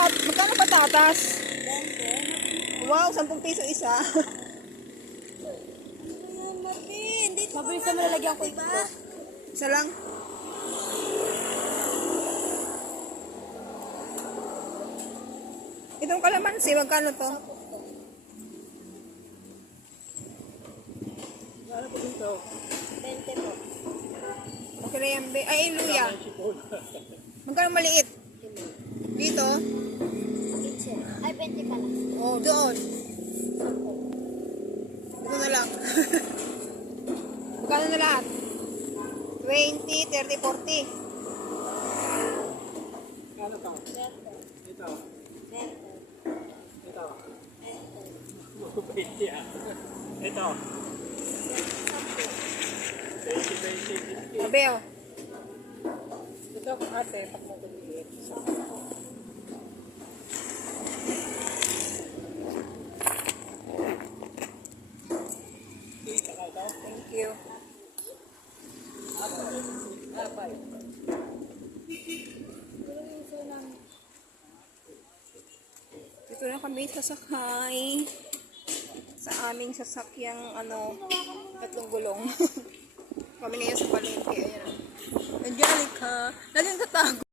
Magkano patatas? Wow, 10 piso isa. Mabilis na malalagyan ko ito. Isa lang. Itong kalamansi, magkano to? Ano po dito? 20 po. Okay na yan, be. Ay, luya. Magkano maliit? Dito? Ay, 20 pala. Oh, doon. Dito na lang. Magkano na lahat? 20, 30, 40. Ano to? 20. Ito. 20. Ito. 20 ah. Ito. 20. Sabi, oh. Ito ate, pag matuliit. Thank you. Apay. Dito na kami sasakay sa aming sasakyang tatlong gulong. Kami ngayon sa palengke. Ayan. Angelica, laging tatago.